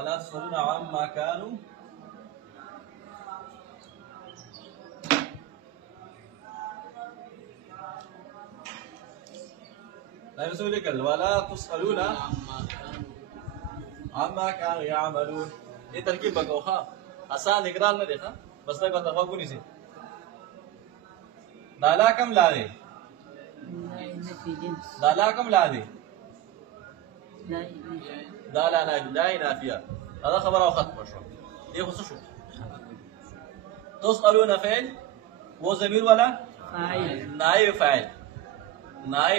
ولا تسألون عما كانوا لا يسوي لك ولا تسألون عما كانوا يعملون. ये तरकीब बको हाँ आसान इकरार न देखा बस तक तफाकु नहीं से दाला कम ला दे दाला कम ला दे दाला نافية هذا خبر أو خط مشروع ये خصوص تسألون فعل वो ज़मीर वाला नाइब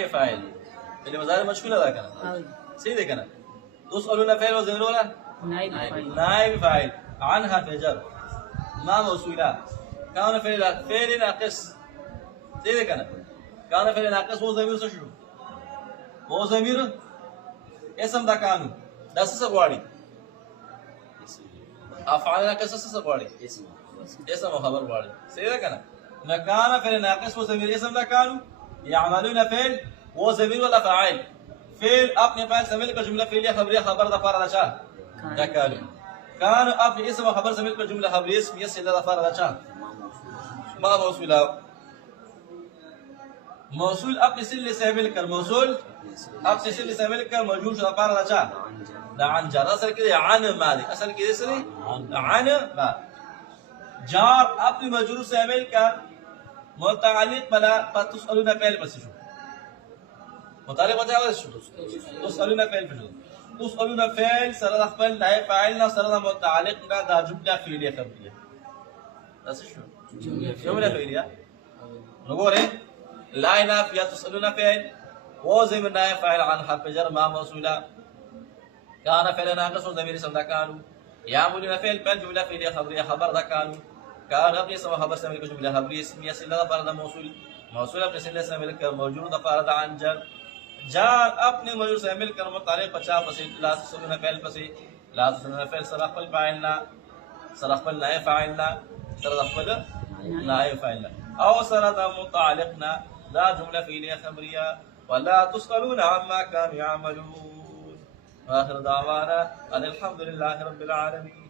फाइल اللي مزار مشكلة ذا كنا سيدي كنا تسألون فعل वो ज़मीर वाला نائب فاعل عن حرف جر ما موصولة كان فعل ناقص سيدي كنا كان فعل ناقص वो ضمير شنو वो ضمير اسم دا كانوا دا څه غواړي افعال ناقص څه غواړي اسم او خبر غواړي سيدي كنا كان فعل ناقص वो ضمير اسم دا كانوا يعملون فعل वो ضمير ولا فاعل فعل अपने फाइल से मिलकर जुमला फिलिया खबरिया खबर दा फार रचा كانوا अपने اسم और खबर से मिलकर जुमला खबरिया इसमिया से दा फार रचा ما موصولا موصول अपने सिले से मिलकर موصول अपने सिले से मिलकर मौजूद दा फार रचा दा عن جار اصل كده عن ماضي اصل كده اسمه عن ما جار अपने मजरूर से मिलकर متعلق بلا تسألون فعل بس شو متعلق بتاعه شو تسألون فعل بشو تسألون فعل سر خپل نائب فاعل سر متعلق دا جمله فعلیه خبریه بس شو جمله فعلیه نقول لا نافيه تسألون فعل وزم نائب فاعل عن حرف جر ما موصولا كان فعل ناقص ضمير اسم كانوا يعملون فعل جمله فعلیه خبریه خبر دا كانوا كان ابن اسم خبر سے ملک جمله خبریه اسمیه سلا فرد موصول ابن سلا سے ملک موجود فرد عن جر جار अपने मौजूद से मिलकर मुतालिक 50% ला तसलुन फैल पसे ला तसलुन फैल सरखल फाइलना सरखल नाइब फाइलना सरखल नाइब फाइलना او सरद मुतालिकना لا جمله فعليه خبريه ولا تسألون عما كانوا يعملون. واخر دعوانا ان الحمد لله رب العالمين.